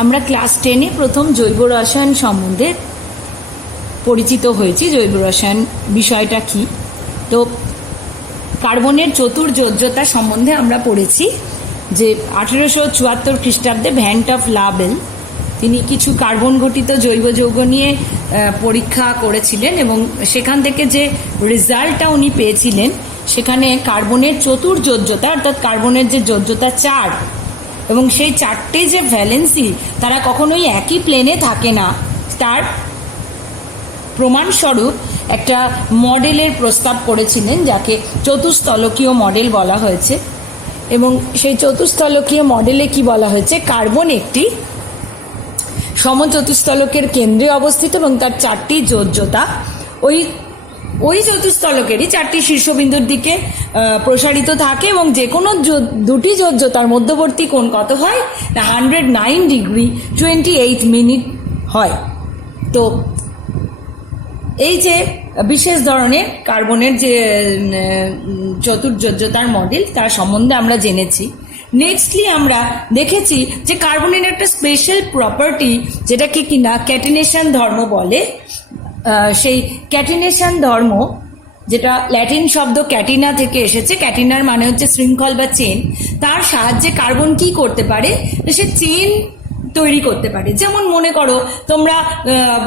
আমরা ক্লাস 10-এ প্রথম জৈব রসায়ন সম্বন্ধে পরিচিত হয়েছি। জৈব রসায়ন বিষয়টা কি, তো কার্বনের চতুর্যোজ্যতা সম্বন্ধে আমরা পড়েছি যে 1874 খ্রিস্টাব্দে ভ্যান্ট অফ লাবেল তিনি কিছু কার্বন ঘটিত জৈব যৌগ নিয়ে পরীক্ষা করেছিলেন এবং সেখান থেকে যে রেজাল্টটা উনি পেয়েছিলেন সেখানে কার্বনের চতুর্যোজ্যতা অর্থাৎ কার্বনের যে যোজ্যতা 4 এবং সেই 4টে যে ভ্যালেন্সি তারা কখনোই একই প্লেনে থাকে না, তার প্রমাণস্বরূপ একটা মডেলের প্রস্তাব করেছিলেন যাকে চতুস্থলকীয় মডেল বলা হয়েছে। এবং সেই চতুস্থলকীয় মডেলে কি বলা হয়েছে, কার্বন একটি সমচতুস্থলকের কেন্দ্রে অবস্থিত এবং তার 4টি যোজ্যতা ওই চতুস্থলকেরই 4টি শীর্ষবিন্দুর দিকে প্রসারিত থাকে এবং যে কোনো দুটি যোজ্যতার মধ্যবর্তী কোণ কত হয় না 109 ডিগ্রি 28 মিনিট হয়। তো এই যে বিশেষ ধরনের কার্বনের যে চতুর্যোজ্যতার মডেল তার সম্বন্ধে আমরা জেনেছি। নেক্সটলি আমরা দেখেছি যে কার্বনের একটা স্পেশাল প্রপার্টি যেটাকে কিনা ক্যাটিনেশন ধর্ম বলে। সেই ক্যাটিনেশন ধর্ম যেটা ল্যাটিন শব্দ ক্যাটিনা থেকে এসেছে, ক্যাটিনার মানে হচ্ছে শৃঙ্খল বা চেন, তার সাহায্যে কার্বন কি করতে পারে, সে চেন তৈরি করতে পারে। যেমন মনে করো তোমরা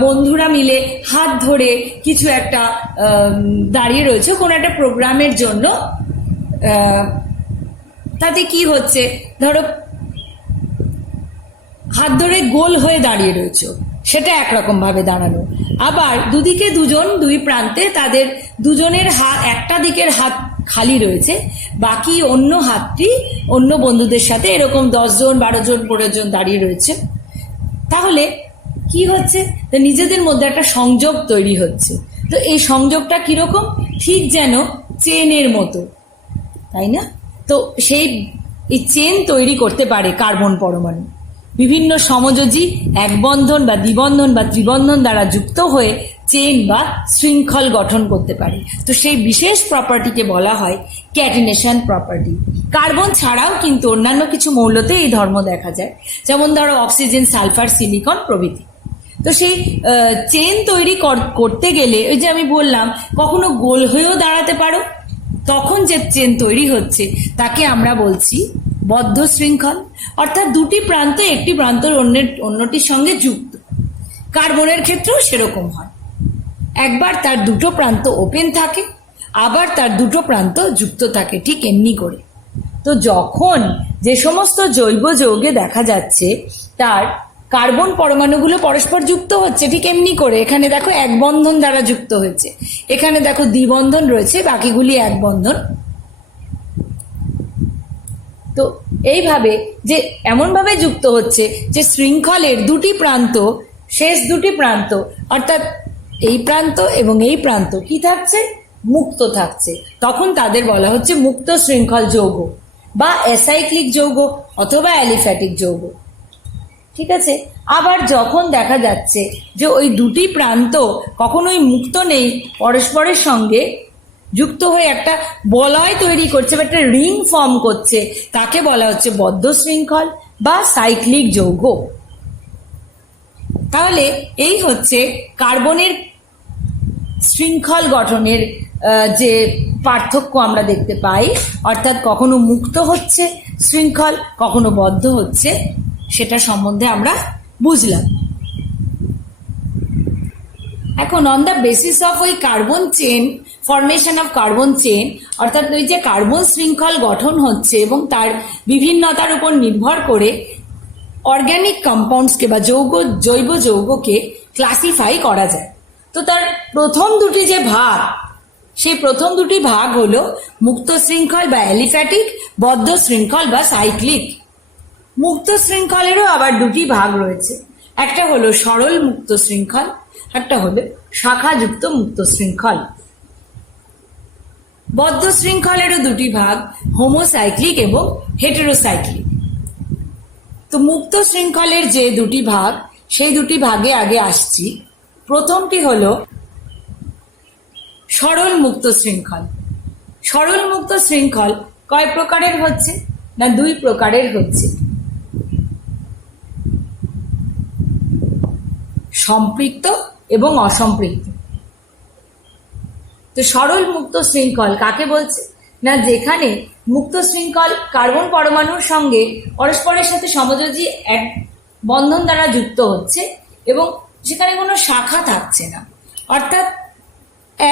বন্ধুরা মিলে হাত ধরে কিছু একটা দাঁড়িয়ে রয়েছে কোনো একটা প্রোগ্রামের জন্য, তাতে কি হচ্ছে, ধরো হাত ধরে গোল হয়ে দাঁড়িয়ে রয়েছে, সেটা একরকম ভাবে দাঁড়ানো। আবার দুদিকে দুই প্রান্তে তাদের দুজনের হাত, একটা দিকের হাত খালি রয়েছে, বাকি অন্য হাতটি অন্য বন্ধুদের সাথে এরকম 10 জন 12 জন 15 জন দাঁড়িয়ে রয়েছে। তাহলে কি হচ্ছে, নিজেদের মধ্যে একটা সংযোগ তৈরি হচ্ছে। তো এই সংযোগটা কিরকম, ঠিক যেন চেনের মতো, তাই না? তো এই চেন তৈরি করতে পারে কার্বন পরমাণু বিভিন্ন সমযোজী এক বন্ধন বা দ্বিবন্ধন বা ত্রিবন্ধন দ্বারা যুক্ত হয়ে চেন বা শৃঙ্খল গঠন করতে পারে। তো সেই বিশেষ প্রপার্টিকে বলা হয় ক্যাটিনেশন প্রপার্টি। কার্বন ছাড়াও কিন্তু অন্যান্য কিছু মৌলতে এই ধর্ম দেখা যায়, যেমন ধরো অক্সিজেন, সালফার, সিলিকন প্রভৃতি। তো সেই চেন তৈরি করতে গেলে ওই যে আমি বললাম কখনো গোল হয়েও দাঁড়াতে পারো, তখন যে চেন তৈরি হচ্ছে তাকে আমরা বলছি বদ্ধ শৃঙ্খল, অর্থাৎ দুটি প্রান্ত একটি প্রান্ত অন্যটির সঙ্গে যুক্ত। কার্বনের ক্ষেত্রেও সেরকম হয়, একবার তার দুটো প্রান্ত ওপেন থাকে, আবার তার দুটো প্রান্ত যুক্ত থাকে, ঠিক এমনি করে। তো যখন যে সমস্ত জৈব যৌগে দেখা যাচ্ছে তার কার্বন পরমাণুগুলো পরস্পর যুক্ত হচ্ছে ঠিক এমনি করে, এখানে দেখো এক বন্ধন দ্বারা যুক্ত হয়েছে, এখানে দেখো দ্বিবন্ধন রয়েছে, বাকিগুলি এক বন্ধন। তো এইভাবে যে এমনভাবে যুক্ত হচ্ছে যে শৃঙ্খলের দুটি প্রান্ত, শেষ দুটি প্রান্ত অর্থাৎ এই প্রান্ত এবং এই প্রান্ত কি থাকছে, মুক্ত থাকছে। তখন তাদের বলা হচ্ছে মুক্ত শৃঙ্খল যৌগ বা অ্যাসাইক্লিক যৌগ অথবা অ্যালিফ্যাটিক যৌগ, ঠিক আছে। আবার যখন দেখা যাচ্ছে যে ওই দুটি প্রান্ত কখনোই মুক্ত নেই, পরস্পরের সঙ্গে যুক্ত হয়ে একটা বলয় তৈরি করছে বা একটা রিং ফর্ম করছে, তাকে বলা হচ্ছে বদ্ধ শৃঙ্খল বা সাইক্লিক যৌগ। তাহলে এই হচ্ছে কার্বনের শৃঙ্খল গঠনের যে পার্থক্য আমরা দেখতে পাই, অর্থাৎ কখনো মুক্ত হচ্ছে শৃঙ্খল, কখনো বদ্ধ হচ্ছে, সেটা সম্বন্ধে আমরা বুঝলাম। এখন অন দ্য বেসিস অফ ওই carbon chain, formation of carbon chain, অর্থাৎ ওই যে কার্বন শৃঙ্খল গঠন হচ্ছে এবং তার বিভিন্নতার উপর নির্ভর করে অর্গ্যানিক কম্পাউন্ডসকে বা জৈব যৌগকে ক্লাসিফাই করা যায়। তো তার প্রথম দুটি যে ভাগ, সেই প্রথম দুটি ভাগ হলো মুক্ত শৃঙ্খল বা অ্যালিফ্যাটিক, বদ্ধ শৃঙ্খল বা সাইক্লিক। মুক্ত শৃঙ্খলেরও আবার দুটি ভাগ রয়েছে, একটা হলো সরল মুক্ত শৃঙ্খল, একটা হলো শাখাযুক্ত মুক্ত শৃঙ্খল। বদ্ধ শৃঙ্খলেরও দুটি ভাগ, হোমোসাইক্লিক এবং হেটেরোসাইক্লিক। তো মুক্ত শৃঙ্খলের যে দুটি ভাগ, সেই দুটি ভাগে আগে আসছি। প্রথমটি হলো সরল মুক্ত শৃঙ্খল। সরল মুক্ত শৃঙ্খল কয় প্রকারের হচ্ছে না 2 প্রকারের হচ্ছে। সম্পৃক্ত এবং অসম্পৃক্ত। তো সরল মুক্ত শৃঙ্খল কাকে বলছে? না, যেখানে মুক্ত শৃঙ্খল কার্বন পরমাণুর সঙ্গে পরস্পরের সাথে সমযোজী এক বন্ধন দ্বারা যুক্ত হচ্ছে এবং সেখানে কোনো শাখা থাকছে না, অর্থাৎ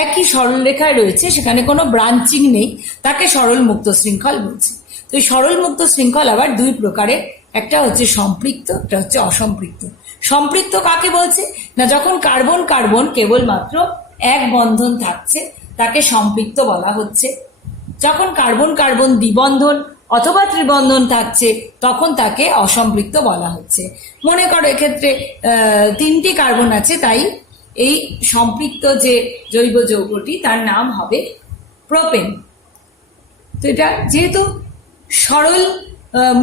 একই সরলরেখায় রয়েছে, সেখানে কোনো ব্রাঞ্চিং নেই, তাকে সরল মুক্ত শৃঙ্খল বলছে। তো এই সরল মুক্ত শৃঙ্খল আবার দুই প্রকারের, একটা হচ্ছে সম্পৃক্ত, একটা হচ্ছে অসম্পৃক্ত। সম্পৃক্ত কাকে বলছে? না, যখন কার্বন কার্বন কেবলমাত্র এক বন্ধন থাকছে তাকে সম্পৃক্ত বলা হচ্ছে। যখন কার্বন কার্বন দ্বিবন্ধন অথবা ত্রিবন্ধন থাকছে তখন তাকে অসম্পৃক্ত বলা হচ্ছে। মনে করো এক্ষেত্রে 3টি কার্বন আছে, তাই এই সম্পৃক্ত যে জৈব যৌগটি তার নাম হবে প্রোপেন। তো এটা যেহেতু সরল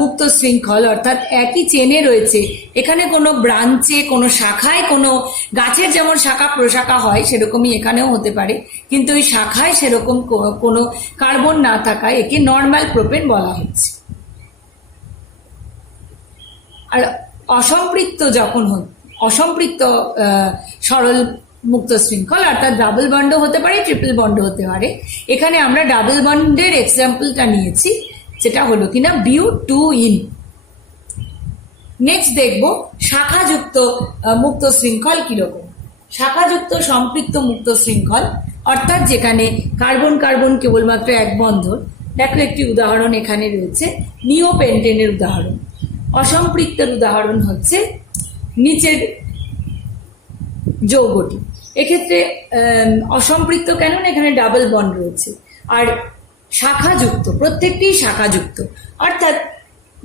মুক্ত শৃঙ্খল, অর্থাৎ একই চেনে রয়েছে, এখানে কোনো ব্রাঞ্চে, কোনো শাখায়, কোনো গাছের যেমন শাখা প্রশাখা হয় সেরকমই এখানেও হতে পারে, কিন্তু ওই শাখায় সেরকম কোনো কার্বন না থাকায় একে নর্মাল প্রোপেন বলা হচ্ছে। আর অসম্পৃক্ত যখন অসম্পৃক্ত সরল মুক্ত শৃঙ্খল, অর্থাৎ ডাবল বন্ডও হতে পারে, ট্রিপল বন্ডও হতে পারে। এখানে আমরা ডাবল বন্ডের এক্সাম্পলটা নিয়েছি, যেটা হলো কিনা বিউ2ইন। নেক্সট দেখব শাখাযুক্ত মুক্ত শৃঙ্খল কিরকম। শাখাযুক্ত সম্পৃক্ত মুক্ত শৃঙ্খল, অর্থাৎ যেখানে কার্বন কার্বন কেবলমাত্র এক বন্ধন। দেখো একটি উদাহরণ এখানে রয়েছে, নিওপেন্টেনের উদাহরণ। অসম্পৃক্তের উদাহরণ হচ্ছে নিচের যৌগটি। এক্ষেত্রে অসম্পৃক্ত কেন না, এখানে ডাবল বন্ড রয়েছে। আর শাখাযুক্ত, প্রত্যেকটি শাখাযুক্ত, অর্থাৎ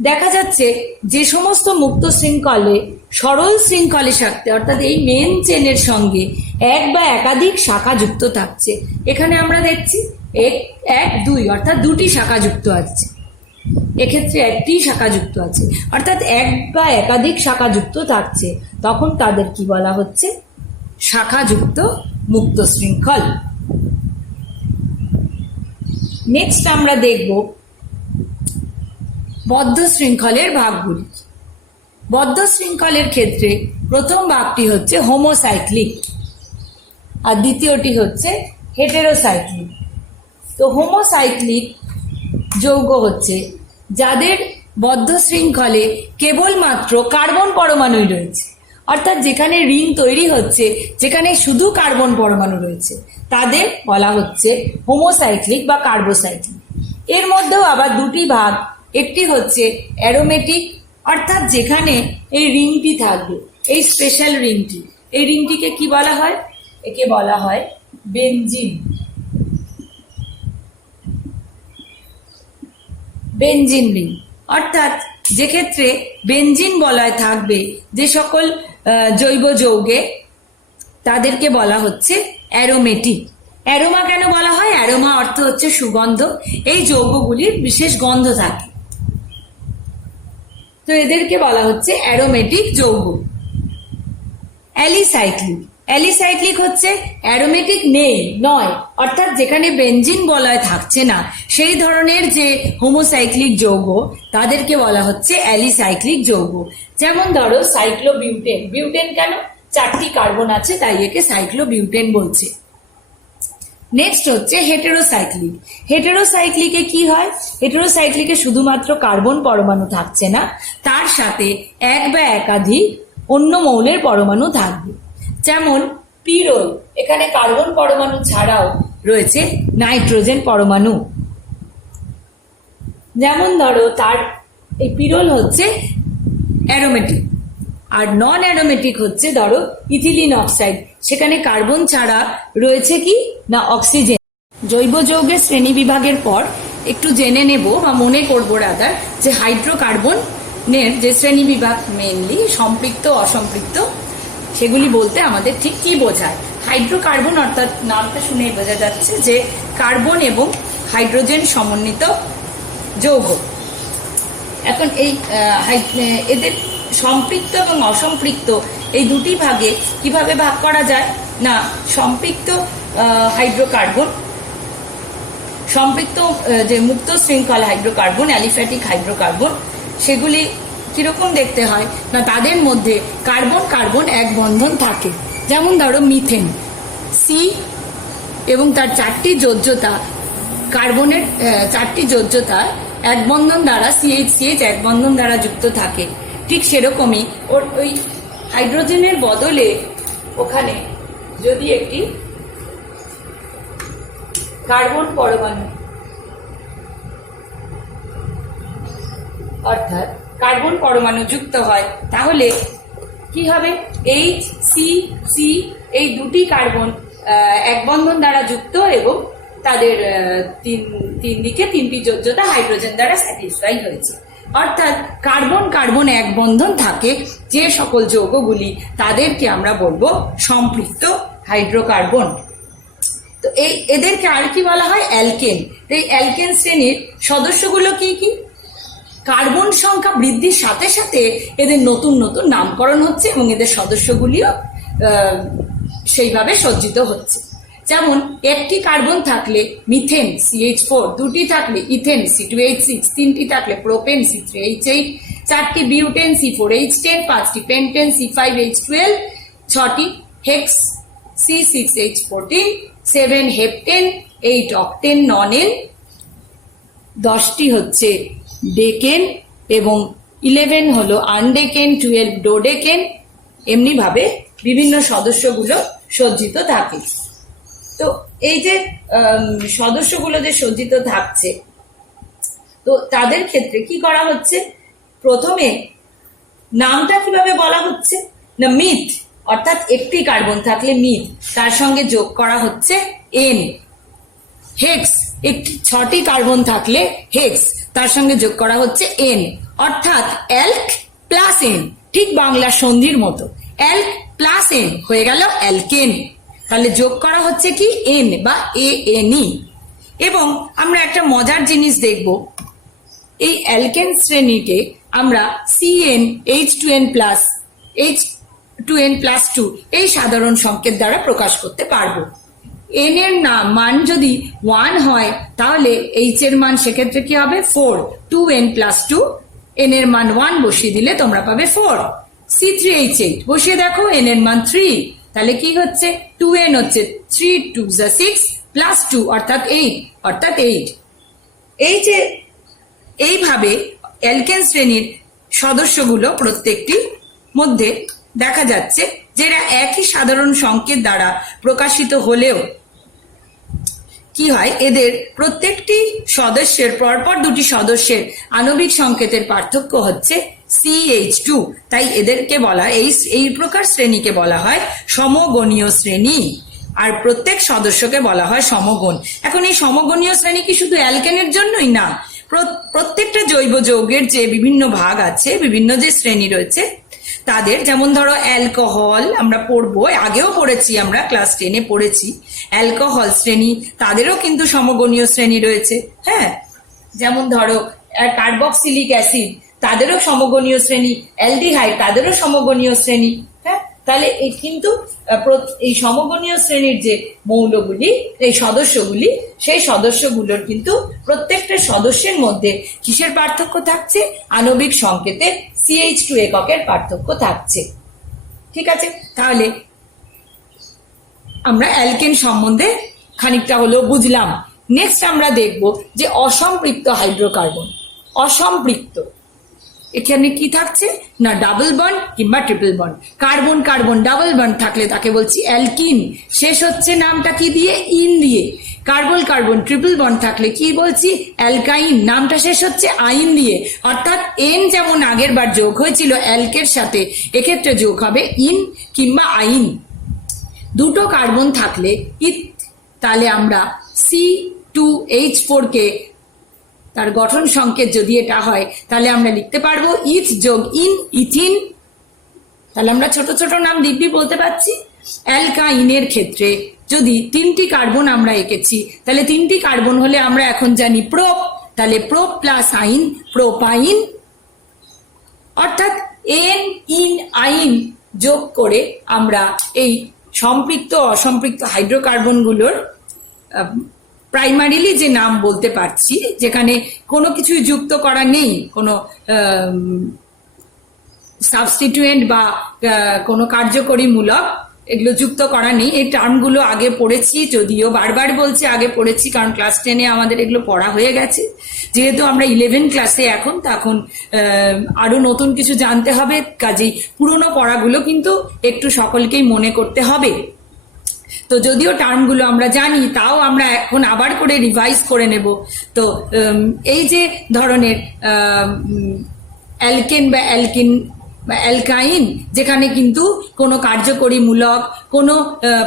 দেখা যাচ্ছে যে সমস্ত মুক্ত শৃঙ্খলে সরল শৃঙ্খলের সাথে, অর্থাৎ এই মেন চেনের সঙ্গে এক বা একাধিক শাখা যুক্ত থাকছে। এখানে আমরা দেখছি 1, 2, অর্থাৎ 2টি শাখা যুক্ত আছে, এক্ষেত্রে একটি শাখা যুক্ত আছে, অর্থাৎ এক বা একাধিক শাখা যুক্ত থাকছে, তখন তাদের কি বলা হচ্ছে? শাখাযুক্ত মুক্ত শৃঙ্খল। নেক্সট আমরা দেখব বদ্ধ শৃঙ্খলের ভাগগুলি। বদ্ধ শৃঙ্খলের ক্ষেত্রে প্রথম ভাগটি হচ্ছে হোমোসাইক্লিক আর দ্বিতীয়টি হচ্ছে হেটেরোসাইক্লিক। তো হোমোসাইক্লিক যৌগ হচ্ছে যাদের বদ্ধ শৃঙ্খলে কেবলমাত্র কার্বন পরমাণুই রয়েছে, অর্থাৎ যেখানে রিং তৈরি হচ্ছে, যেখানে শুধু কার্বন পরমাণু রয়েছে, তাদের বলা হচ্ছে হোমোসাইক্লিক বা কার্বোসাইক্লিক। এর মধ্যেও আবার দুটি ভাগ, একটি হচ্ছে অ্যারোমেটিক, অর্থাৎ যেখানে এই রিংটি থাকবে, এই স্পেশাল রিংটি, এই রিংটিকে কি বলা হয়? একে বলা হয় বেনজিন। বেনজিন রিং, অর্থাৎ যে ক্ষেত্রে বেনজিন বলয় থাকবে যে সকল জৈব যৌগে, তাদেরকে বলা হচ্ছে অ্যারোমেটিক। অ্যারোমা কেন বলা হয়? অ্যারোমা অর্থ হচ্ছে সুগন্ধ। এই যৌগগুলির বিশেষ গন্ধ থাকে, তো এদেরকে বলা হচ্ছে অ্যারোমেটিক যৌগ। অ্যালিসাইক্লিক, অ্যালিসাইক্লিক হচ্ছে অ্যারোমেটিক নয়, অর্থাৎ যেখানে বেনজিন বলয় থাকছে না, সেই ধরনের যে হোমোসাইক্লিক যৌগ, তাদেরকে বলা হচ্ছে অ্যালিসাইক্লিক যৌগ। যেমন ধরো সাইক্লোবিউটেন। বিউটেন কেন? 4টি কার্বন আছে, তাই একে সাইক্লোবিউটেন বলছে। নেক্সট হচ্ছে হেটেরোসাইক্লিক। হেটেরোসাইক্লিকে কি হয়? হেটেরোসাইক্লিকে শুধুমাত্র কার্বন পরমাণু থাকছে না, তার সাথে এক বা একাধিক অন্য মৌলের পরমাণু থাকবে। যেমন পিরোল, এখানে কার্বন পরমাণু ছাড়াও রয়েছে নাইট্রোজেন পরমাণু। যেমন ধরো তার এই পিরোল হচ্ছে অ্যারোমেটিক, আর নন অ্যারোমেটিক হচ্ছে ধরো ইথিলিন অক্সাইড, সেখানে কার্বন ছাড়া রয়েছে কি না অক্সিজেন। জৈব যৌগের শ্রেণী বিভাগের পর একটু জেনে নেব বা মনে করবো রাদার যে হাইড্রোকার্বনের যে শ্রেণী বিভাগ, মেনলি সম্পৃক্ত অসম্পৃক্ত, সেগুলি বলতে আমাদের ঠিক কি বোঝায়। হাইড্রোকার্বন অর্থাৎ নামটা শুনেই বোঝা যাচ্ছে যে কার্বন এবং হাইড্রোজেন সমন্বিত যৌগ। এখন এই এদের সম্পৃক্ত এবং অসম্পৃক্ত এই দুটি ভাগে কিভাবে ভাগ করা যায়? না, সম্পৃক্ত হাইড্রোকার্বন, সম্পৃক্ত যে মুক্ত শৃঙ্খল হাইড্রোকার্বন, অ্যালিফ্যাটিক হাইড্রোকার্বন, সেগুলি কিরকম দেখতে হয় না, তাদের মধ্যে কার্বন কার্বন এক বন্ধন থাকে। যেমন ধরো মিথেন, সি এবং তার চারটি যোজ্যতা, কার্বনের চারটি যোজ্যতা এক বন্ধন দ্বারা CH এক বন্ধন দ্বারা যুক্ত থাকে। ঠিক সেরকমই ওই হাইড্রোজেনের বদলে ওখানে যদি একটি কার্বন পরমাণু অর্থাৎ কার্বন পরমাণু যুক্ত হয়, তাহলে কি হবে? HCC এই দুটি কার্বন এক বন্ধন দ্বারা যুক্ত এবং তাদের তিন দিকে তিনটি যোজ্যতা হাইড্রোজেন দ্বারা স্যাটিসফাই হয়েছে। অর্থাৎ কার্বন কার্বন এক বন্ধন থাকে যে সকল যৌগগুলি, তাদেরকে আমরা বলবো সম্পৃক্ত হাইড্রোকার্বন। তো এদেরকে আর কি বলা হয়? অ্যালকেন। এই অ্যালকেন শ্রেণীর সদস্যগুলো কি কি? কার্বন সংখ্যা বৃদ্ধির সাথে সাথে এদের নতুন নতুন নামকরণ হচ্ছে এবং এদের সদস্যগুলিও সেইভাবে সজ্জিত হচ্ছে। যেমন একটি কার্বন থাকলে মিথেন CH4, দুটি থাকলে ইথেন C2H6, তিনটি থাকলে প্রোপেন C3H8, চারটি বিউটেন C4H10, পাঁচটি পেন্টেন C5H12, ছটি হেক্স C6H14, 7 হেপটেন, 8 অক্টেন নন-এন, 10টি হচ্ছে ডেকেন এবং 11 হলো আনডেকেন, 12 ডোডেকেন। এমনি ভাবে বিভিন্ন সদস্যগুলো সজ্জিত থাকে। তো এই যে সদস্যগুলো যে সজ্জিত থাকছে, তো তাদের ক্ষেত্রে কি করা হচ্ছে? প্রথমে নামটা কিভাবে বলা হচ্ছে না, মিথ অর্থাৎ একটি কার্বন থাকলে মিথ, তার সঙ্গে যোগ করা হচ্ছে এন। হেক্স, একটি 6টি কার্বন থাকলে হেক্স, তার সঙ্গে যোগ করা হচ্ছে এন, অর্থাৎ অ্যাল্ক প্লাস এন, ঠিক বাংলা সন্ধির মতো। অ্যাল্ক প্লাস এন হয়ে গেল অ্যালকেন। তাহলে যোগ করা হচ্ছে কি? এন বা ANE। এবং আমরা একটা মজার জিনিস দেখব, এই অ্যালকেন শ্রেণীকে আমরা CnH2n+, H2n+2 এই সাধারণ সংকেত দ্বারা প্রকাশ করতে পারবো। এন এর মান যদি 1 হয় তাহলে এইচ এর মান সেক্ষেত্রে কি হবে? 4। 2n+2, এন এর মান 1 বসিয়ে দিলে তোমরা পাবে 4। C3H8 বসিয়ে দেখো, এন এর মান 3, তাহলে কি হচ্ছে? 2n হচ্ছে 3 2 6 প্লাস 2 অর্থাৎ 8, অর্থাৎ 8। এই যে এইভাবে অ্যালকেন শ্রেণীর সদস্যগুলো প্রত্যেকটি মধ্যে দেখা যাচ্ছে যেটা একই সাধারণ সংকেত দ্বারা প্রকাশিত হলেও কি হয়, এদের প্রত্যেকটি সদস্যের পরপর দুটি সদস্যের আণবিক সংকেতের পার্থক্য হচ্ছে CH2। তাই এদেরকে বলা, এই প্রকার শ্রেণীকে বলা হয় সমগণীয় শ্রেণী, আর প্রত্যেক সদস্যকে বলা হয় সমগণ। এখন এই সমগণীয় শ্রেণী কি শুধু অ্যালকেনের জন্যই? না, প্রত্যেকটা জৈব যৌগের যে বিভিন্ন ভাগ আছে, বিভিন্ন যে শ্রেণী রয়েছে তাদের, যেমন ধরো অ্যালকোহল আমরা পড়বো, আগেও পড়েছি, আমরা ক্লাস 10-এ পড়েছি অ্যালকোহল শ্রেণী, তাদেরও কিন্তু সমগণীয় শ্রেণী রয়েছে। হ্যাঁ, যেমন ধরো কার্বক্সিলিক অ্যাসিড, তাদেরও সমগণীয় শ্রেণী, অ্যালডিহাইড তাদেরও সমগণীয় শ্রেণী। হ্যাঁ, তাহলে এই কিন্তু এই সমগণীয় শ্রেণীর যে মৌলগুলি, এই সদস্যগুলি, সেই সদস্যগুলোর কিন্তু প্রত্যেকটা সদস্যের মধ্যে কিসের পার্থক্য থাকছে? আণবিক সংকেতের CH2 এককের পার্থক্য থাকছে। ঠিক আছে, তাহলে আমরা অ্যালকেন সম্বন্ধে খানিকটা হলেও বুঝলাম। নেক্সট আমরা দেখব যে অসম্পৃক্ত হাইড্রোকার্বন। অসম্পৃক্ত, এখানে কি থাকছে না, ডাবল বন্ড কিংবা triple bond. Carbon carbon double bond থাকলে তাকে বলছি অ্যালকিন, শেষ হচ্ছে নামটা কি দিয়ে? ইন দিয়ে। কার্বন কার্বন ট্রিপল বন্ড থাকলে কি বলছি? অ্যালকাইন, নামটা শেষ হচ্ছে আইন দিয়ে। অর্থাৎ এন যেমন আগের বার যোগ হয়েছিল অ্যালকের সাথে, এক্ষেত্রে যোগ হবে ইন কিংবা আইন। দুটো কার্বন থাকলে ইথ, তাহলে আমরা C2H4 কে, তার গঠন সংকেত যদি এটা হয় তাহলে আমরা লিখতে পারবো ইথ যোগ ইন, ইথিন। তাহলে আমরা ছোট ছোট নাম দিব্যি বলতে পারছি। অ্যালকাইনের ক্ষেত্রে যদি 3টি কার্বন আমরা এঁকেছি, তাহলে 3টি কার্বন হলে আমরা এখন জানি প্রোপ, তাহলে প্রোপ প্লাস আইন, প্রোপাইন। অর্থাৎ এন ইন আইন যোগ করে আমরা এই সম্পৃক্ত অসম্পৃক্ত হাইড্রোকার্বনগুলোর প্রাইমারিলি যে নাম বলতে পারছি, যেখানে কোনো কিছুই যুক্ত করা নেই, কোনো সাবস্টিটিউয়েন্ট বা কোনো কার্যকরীমূলক এগুলো যুক্ত করা নেই। এই টার্মগুলো আগে পড়েছি, যদিও বারবার বলছি আগে পড়েছি, কারণ ক্লাস 10-এ আমাদের এগুলো পড়া হয়ে গেছে। যেহেতু আমরা 11 ক্লাসে এখন, তখন আরো নতুন কিছু জানতে হবে, কাজেই পুরনো পড়াগুলো কিন্তু একটু সকলকেই মনে করতে হবে। তো যদিও টার্মগুলো আমরা জানি, তাও আমরা এখন আবার করে রিভাইজ করে নেব। তো এই যে ধরনের অ্যালকেন বা অ্যালকিন বা অ্যালকাইন, যেখানে কিন্তু কোনো কার্যকরীমূলক, কোনো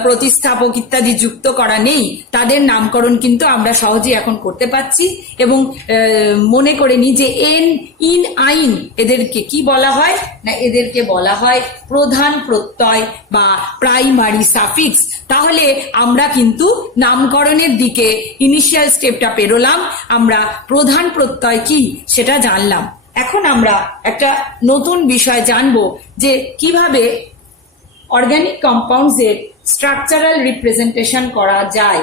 প্রতিস্থাপক ইত্যাদি যুক্ত করা নেই, তাদের নামকরণ কিন্তু আমরা সহজেই এখন করতে পারছি। এবং মনে করে নিই যে ইন আইন এদেরকে কি বলা হয় না, এদেরকে বলা হয় প্রধান প্রত্যয় বা প্রাইমারি সাফিক্স। তাহলে আমরা কিন্তু নামকরণের দিকে ইনিশিয়াল স্টেপটা পেরোলাম, আমরা প্রধান প্রত্যয় কি সেটা জানলাম। এখন আমরা একটা নতুন বিষয় জানবো যে কিভাবে অর্গানিক কম্পাউন্ডস এর স্ট্রাকচারাল রিপ্রেজেন্টেশন করা যায়।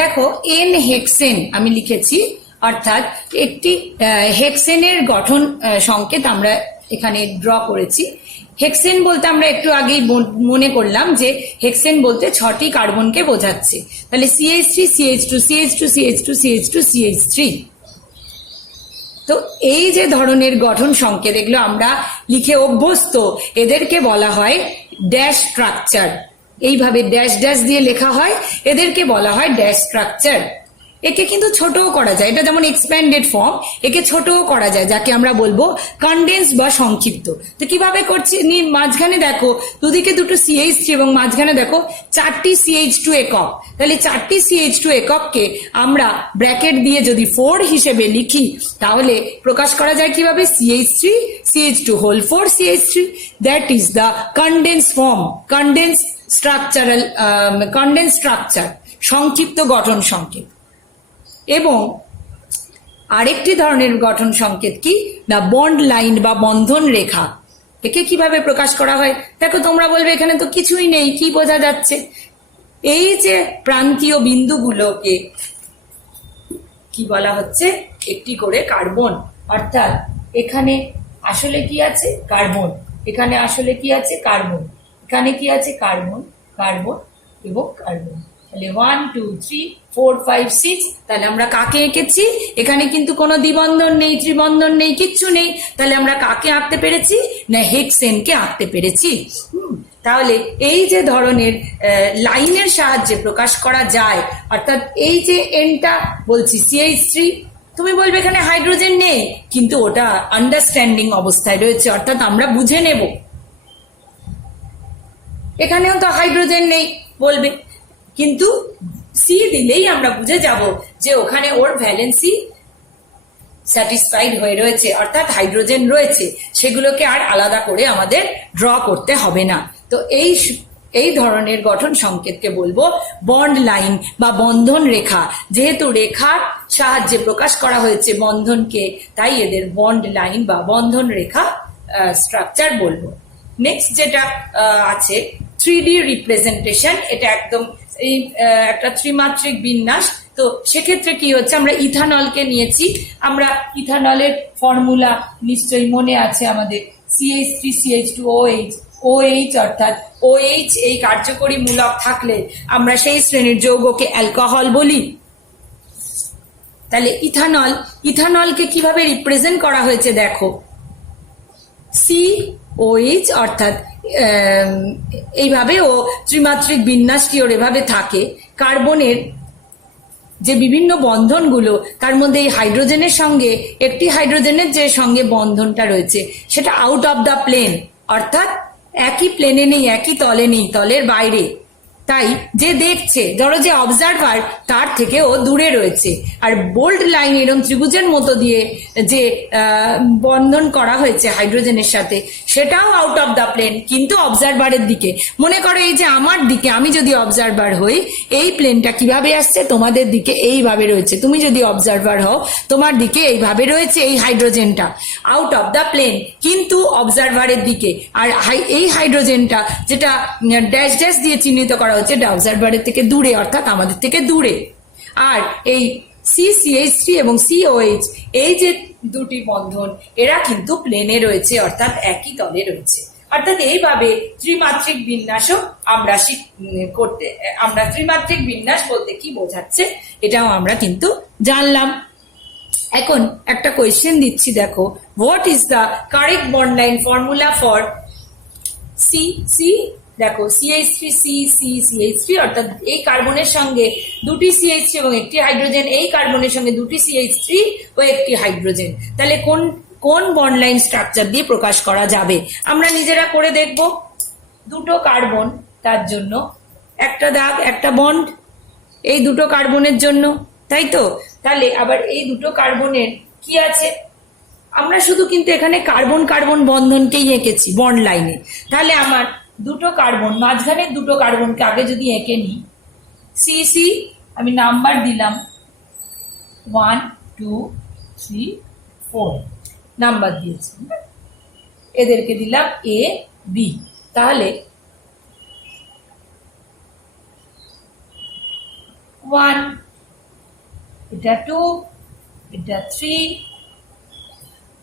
দেখো, এন হেক্সেন আমি লিখেছি, অর্থাৎ একটি হেক্সেনের গঠন সংকেত আমরা এখানে ড্র করেছি। হেক্সেন বলতে আমরা একটু আগেই মনে করলাম যে হেক্সেন বলতে 6টি কার্বনকে বোঝাচ্ছে। তাহলে CH3 CH2 CH2 CH2 CH2 CH3। তো এই যে ধরনের গঠন সংকেত, এগুলো আমরা লিখে অভ্যস্ত, এদেরকে বলা হয় ড্যাশ স্ট্রাকচার। এইভাবে ড্যাশ ড্যাশ দিয়ে লেখা হয়, এদেরকে বলা হয় ড্যাশ স্ট্রাকচার। একে কিন্তু ছোটও করা যায়, এটা যেমন এক্সপ্যান্ডেড ফর্ম, একে ছোটও করা যায়, যাকে আমরা বলবো কনডেন্স বা সংক্ষিপ্ত। তো কিভাবে করছি, মাঝখানে দেখো দুদিকে দুটো CH3 এবং মাঝখানে দেখো 4টি CH2 একক। তাহলে 4টি CH2 একককে আমরা ব্র্যাকেট দিয়ে যদি 4 হিসেবে লিখি, তাহলে প্রকাশ করা যায় কিভাবে, CH3 CH2 whole 4 CH3। That is the condense form, condense structure, সংক্ষিপ্ত গঠন সংকেত। এবং আরেকটি ধরনের গঠন সংকেত কি না, বন্ড লাইন বা বন্ধন রেখা। একে কিভাবে প্রকাশ করা হয়, দেখো তোমরা বলবে এখানে তো কিছুই নেই, কি বোঝা যাচ্ছে। এই যে প্রান্তীয় বিন্দুগুলোকে কি বলা হচ্ছে, একটি করে কার্বন। অর্থাৎ এখানে আসলে কি আছে, কার্বন। এখানে আসলে কি আছে, কার্বন। এখানে কি আছে, কার্বন, কার্বন এবং কার্বন। তাহলে 1 2 3 4 5 6। তাহলে আমরা কাকে এঁকেছি, এখানে কিন্তু কোনো দ্বিবন্ধন নেই, ত্রিবন্ধন নেই, কিচ্ছু নেই। তাহলে আমরা কাকে আঁকতে পেরেছি না, হেক্সেনকে আঁকতে পেরেছি। তাহলে এই যে ধরনের লাইনের সাহায্যে প্রকাশ করা যায়, অর্থাৎ এই যে এনটা বলছি CH3, তুমি বলবে এখানে হাইড্রোজেন নেই, কিন্তু ওটা আন্ডারস্ট্যান্ডিং অবস্থায় রয়েছে, অর্থাৎ আমরা বুঝে নেব। এখানেও তো হাইড্রোজেন নেই বলবে, কিন্তু সি দিলেই আমরা বুঝে যাব যে ওখানে ওর ভ্যালেন্সি স্যাটিসফাইড হয়ে রয়েছে, অর্থাৎ হাইড্রোজেন রয়েছে, সেগুলোকে আর আলাদা করে আমাদের ড্র করতে হবে না। তো এই ধরনের গঠন সংকেতকে বলবো বন্ড লাইন বা বন্ধন রেখা। যেহেতু রেখার সাহায্যে প্রকাশ করা হয়েছে বন্ধনকে, তাই এদের বন্ড লাইন বা বন্ধন রেখা স্ট্রাকচার বলবো। নেক্সট যেটা আছে 3D রিপ্রেজেন্টেশন। এটা একদম এই একটা ত্রিমাত্রিক বিন্যাস। তো সেক্ষেত্রে কি হচ্ছে, আমরা ইথানলকে নিয়েছি। আমরা ইথানলের ফর্মুলা নিশ্চয়ই মনে আছে আমাদের, CH3 CH2OH, OH অর্থাৎ OH এই কার্যকরী মূলক থাকলে আমরা সেই শ্রেণীর যৌগকে অ্যালকোহল বলি। তাহলে ইথানলকে কিভাবে রিপ্রেজেন্ট করা হয়েছে দেখো, COH অর্থাৎ এইভাবে ও ত্রিমাত্রিক বিন্যাসটি ওর এভাবে থাকে। কার্বনের যে বিভিন্ন বন্ধনগুলো, তার মধ্যে এই হাইড্রোজেনের সঙ্গে একটি হাইড্রোজেনের যে সঙ্গে বন্ধনটা রয়েছে সেটা আউট অফ দ্য প্লেন, অর্থাৎ একই প্লেনে নেই, একই তলে নেই, তলের বাইরে। তাই যে দেখছে, ধরো যে অবজারভার, তার থেকে ও দূরে রয়েছে। আর বোল্ড লাইন এরকম ত্রিভুজের মতো দিয়ে যে বন্ধন করা হয়েছে হাইড্রোজেনের সাথে, সেটাও আউট অফ দ্য প্লেন, কিন্তু অবজারভারের দিকে। মনে করো এই যে আমার দিকে, আমি যদি অবজারভার হই, এই প্লেনটা কিভাবে আসছে, তোমাদের দিকে এইভাবে রয়েছে। তুমি যদি অবজারভার হও, তোমার দিকে এইভাবে রয়েছে এই হাইড্রোজেনটা, আউট অফ দ্য প্লেন, কিন্তু অবজারভারের দিকে। আর এই হাইড্রোজেনটা যেটা ড্যাশ ড্যাশ দিয়ে চিহ্নিত করা হচ্ছে, এটা অবজারভারের থেকে দূরে, অর্থাৎ আমাদের থেকে দূরে। আর এই CCH3 এবং COH, এই যে দুটি বন্ধন এরা কিন্তু প্লেনে রয়েছে, অর্থাৎ একই তলে রয়েছে। অর্থাৎ এইভাবে ত্রিমাত্রিক বিন্যাসও আমরা ত্রিমাত্রিক বিন্যাস বলতে কি বোঝাচ্ছে এটাও আমরা কিন্তু জানলাম। এখন একটা কোয়েশ্চেন দিচ্ছি, দেখো, what is the correct bond line formula for C? দেখো CH3CCCH3, অর্থাৎ এই কার্বনের সঙ্গে দুটি CH3 এবং একটি হাইড্রোজেন, এই কার্বনের সঙ্গে দুটি CH3 ও একটি হাইড্রোজেন। তাহলে কোন বন্ড লাইন স্ট্রাকচার দিয়ে প্রকাশ করা যাবে আমরা নিজেরা করে দেখব। দুটো কার্বন, তার জন্য একটা দাগ, একটা বন্ড, এই দুটো কার্বনের জন্য, তাই তো? তাহলে আবার এই দুটো কার্বনের কি আছে, আমরা শুধু কিন্তু এখানে কার্বন কার্বন বন্ধনকেই এঁকেছি বন্ড লাইনে। তাহলে আমার দুটো কার্বন, মাঝখানের দুটো কার্বনকে আগে যদি এঁকে নিই, CC আমি নাম্বার দিলাম 1 2 3 4 নাম্বার দিয়েছি, এদেরকে দিলাম A B। তাহলে 1, এটা 2, এটা 3,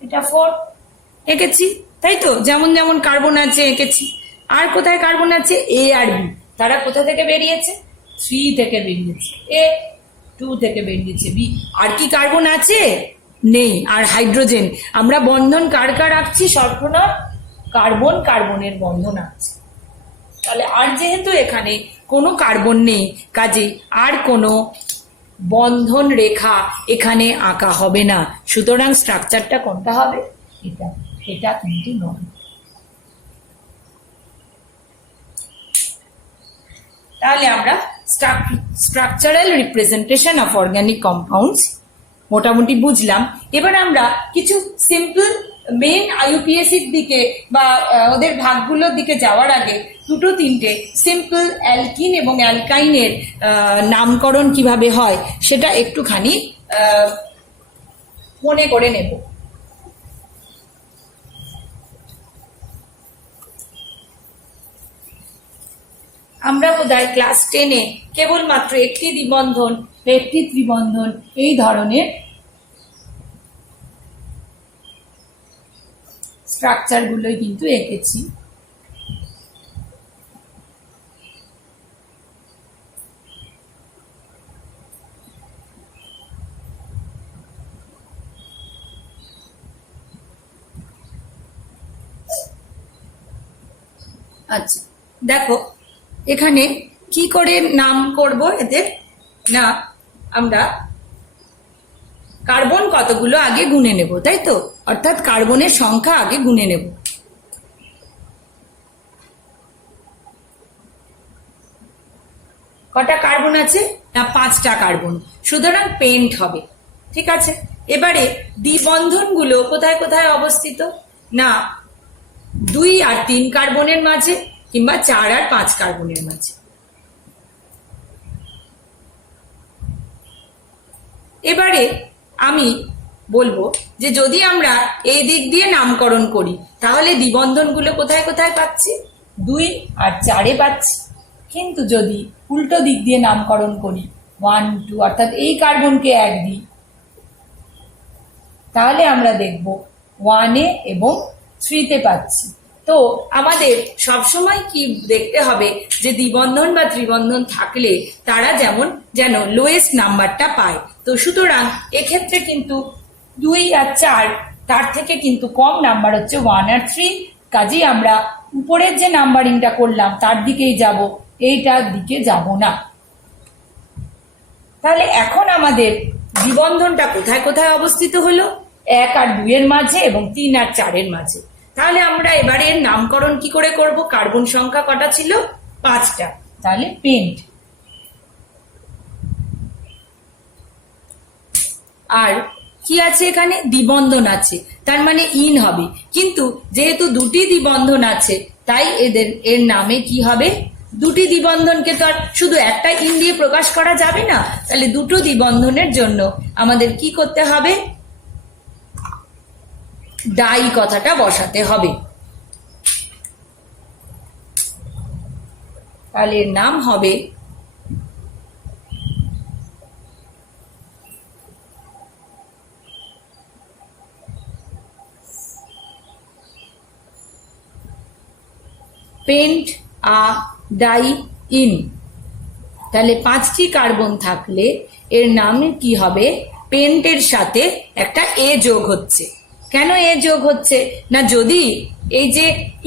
এটা 4 এঁকেছি, তাই তো? যেমন যেমন কার্বন আছে এঁকেছি। আর কোথায় কার্বন আছে? A R B। তারা কোথা থেকে বেরিয়েছে? 3 থেকে বেরিয়েছে A, 2 থেকে বেরিয়েছে B। আর কি কার্বন আছে? নেই। আর হাইড্রোজেন আমরা বন্ধন কার কার রাখছি? সবসময় কার্বন কার্বনের বন্ধন আছে। তাহলে আর যেহেতু এখানে কোনো কার্বন নেই, কাজে আর কোনো বন্ধন রেখা এখানে আঁকা হবে না। সুতরাং স্ট্রাকচারটা কোনটা হবে? এটা কিন্তু নয়। তাহলে আমরা structural representation of organic compounds মোটামুটি বুঝলাম। এবার আমরা কিছু সিম্পল মেন IUPACর দিকে বা ওদের ভাগগুলোর দিকে যাওয়ার আগে দুটো তিনটে সিম্পল অ্যালকিন এবং অ্যালকাইনের নামকরণ কিভাবে হয় সেটা একটুখানি মনে করে নেব। আমরা বোধহয় ক্লাস 10-এ কেবলমাত্র একটি দ্বিবন্ধন, একটি ত্রিবন্ধন, এই ধরনের স্ট্রাকচার গুলোই কিন্তু এঁকেছি। আচ্ছা, দেখো এখানে কি করে নাম করব এদের, না আমরা কার্বন কতগুলো আগে গুনে নেব, তাই তো? অর্থাৎ কার্বনের সংখ্যা আগে গুনে নেব। কটা কার্বন আছে? না 5টা কার্বন, সুতরাং পেন্ট হবে। ঠিক আছে, এবারে দ্বিবন্ধনগুলো কোথায় কোথায় অবস্থিত? না 2 আর 3 কার্বনের মাঝে কিংবা 4 আর 5 কার্বনের মাঝে। এবারে আমি বলবো যে যদি আমরা এই দিক দিয়ে নামকরণ করি তাহলে দ্বিবন্ধনগুলো কোথায় কোথায় পাচ্ছি? 2 আর 4-এ পাচ্ছি। কিন্তু যদি উল্টো দিক দিয়ে নামকরণ করি 1 2 অর্থাৎ এই কার্বনকে 1 দিই, তাহলে আমরা দেখব 1-এ এবং 3-তে পাচ্ছি। তো আমাদের সবসময় কি দেখতে হবে যে দ্বিবন্ধন বা ত্রিবন্ধন থাকলে তারা যেন লোয়েস্ট নাম্বারটা পায়। তো সুতরাং এক্ষেত্রে কিন্তু 2 আর 4 তার থেকে কিন্তু কম নাম্বার হচ্ছে 1 আর 3। কাজেই আমরা উপরের যে নাম্বারিংটা করলাম তার দিকেই যাব, এইটার দিকে যাব না। তাহলে এখন আমাদের দ্বিবন্ধনটা কোথায় কোথায় অবস্থিত হলো? 1 আর 2 এর মাঝে এবং 3 আর 4-এর মাঝে। তাহলে আমরা এবারে এর নামকরণ কি করে করব? কার্বন সংখ্যা কটা ছিল? 5টা। তাহলে পেন্ট। আর কি আছে এখানে? দ্বিবন্ধন আছে, তার মানে ইন হবে। কিন্তু যেহেতু দুটি দ্বিবন্ধন আছে তাই এর নামে কি হবে? দুটি দ্বিবন্ধনকে তো আর শুধু একটা ইন দিয়ে প্রকাশ করা যাবে না। তাহলে দুটো দ্বিবন্ধনের জন্য আমাদের কি করতে হবে? ডাই কথাটা বসাতে হবে। তাহলে এর নাম হবে পেন্ট আ ডাই ইন। তাহলে 5টি কার্বন থাকলে এর নাম কি হবে? পেন্টের সাথে একটা এ যোগ হচ্ছে। কেন এ যোগ হচ্ছে না, যদি এই যে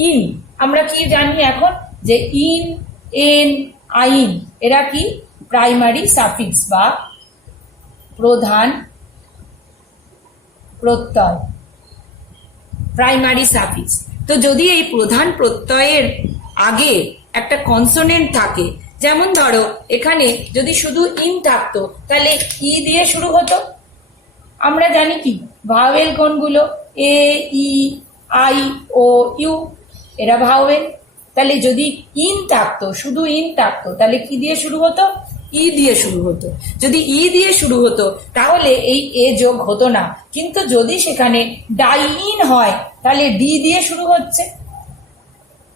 ইন, আমরা কি জানি এখন যে ইন, এন, আইন এরা কি প্রাইমারি সাফিক্স বা প্রধান প্রত্যয়, প্রাইমারি সাফিক্স। তো যদি এই প্রধান প্রত্যয়ের আগে একটা কনসোনেন্ট থাকে, যেমন ধরো এখানে যদি শুধু ইন থাকতো তাহলে ই দিয়ে শুরু হতো। আমরা জানি কি ভাওয়েল কোনগুলো? এ, ই, আই, ও, ইউ, এরা ভাওয়েল। তাহলে যদি ইন থাকতো, শুধু ইন থাকতো, তাহলে কি দিয়ে শুরু হতো? ই দিয়ে শুরু হতো। যদি ই দিয়ে শুরু হতো তাহলে এই এ যোগ হতো না। কিন্তু যদি সেখানে ডাই ইন হয় তাহলে ডি দিয়ে শুরু হচ্ছে,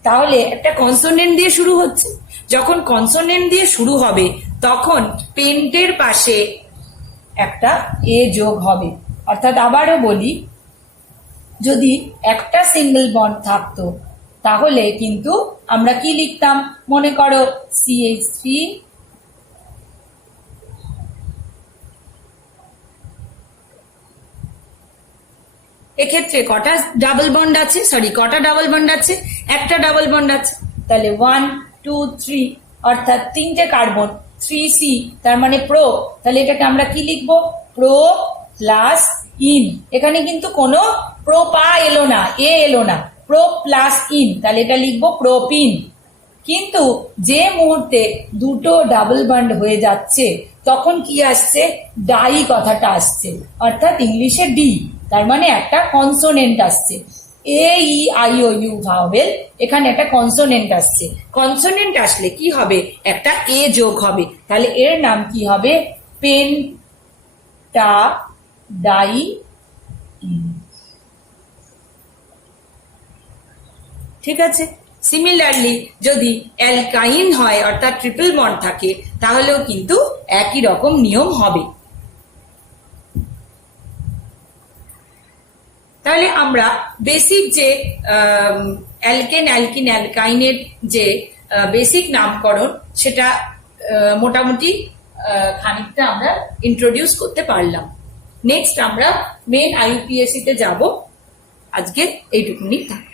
তাহলে একটা কনসোনেন্ট দিয়ে শুরু হচ্ছে। যখন কনসোনেন্ট দিয়ে শুরু হবে তখন পেন্টের পাশে একটা এ যোগ হবে। অর্থাৎ আবারও বলি, যদি একটা সিঙ্গেল বন্ড থাকতো তাহলে কিন্তু আমরা কি লিখতাম? মনে করো CH3 এক্ষেত্রে কটা ডাবল বন্ড আছে? কটা ডাবল বন্ড আছে? একটা ডাবল বন্ড আছে। তাহলে 1 2 3 অর্থাৎ 3টে কার্বন, 3C, তার মানে প্রো। তাহলে এটাকে আমরা কি লিখবো? Pro plus in. এখানে কিন্তু কোনো প্রোপা এলো না, এ এলো না, প্রো প্লাস ইন, তাহলে এটা লিখবো প্রোপিন। কিন্তু যে মুহূর্তে দুটো ডাবল বন্ড হয়ে যাচ্ছে তখন কি আসছে? ডাই কথাটা আসছে, অর্থাৎ ইংলিশে ডি, তার মানে একটা কনসোনেন্ট আসছে। এ, ই, আই, ও, ইউ ভাওয়েল, এখানে একটা কনসোনেন্ট আসছে। কনসোনেন্ট আসলে কি হবে? একটা এ যোগ হবে। তাহলে এর নাম কি হবে? Pentadiene. ঠিক আছে। সিমিলারলি যদি অ্যালকাইন হয় অর্থাৎ ট্রিপল বন্ড থাকে তাহলেও কিন্তু একই রকম নিয়ম হবে। তাহলে আমরা বেসিক যে অ্যালকেন, অ্যালকিন, অ্যালকাইনের যে বেসিক নামকরণ সেটা মোটামুটি খানিকটা আমরা ইন্ট্রোডিউস করতে পারলাম। নেক্সট আমরা মেন IUPAC তে যাব। আজকে এইটুকুনি থাক।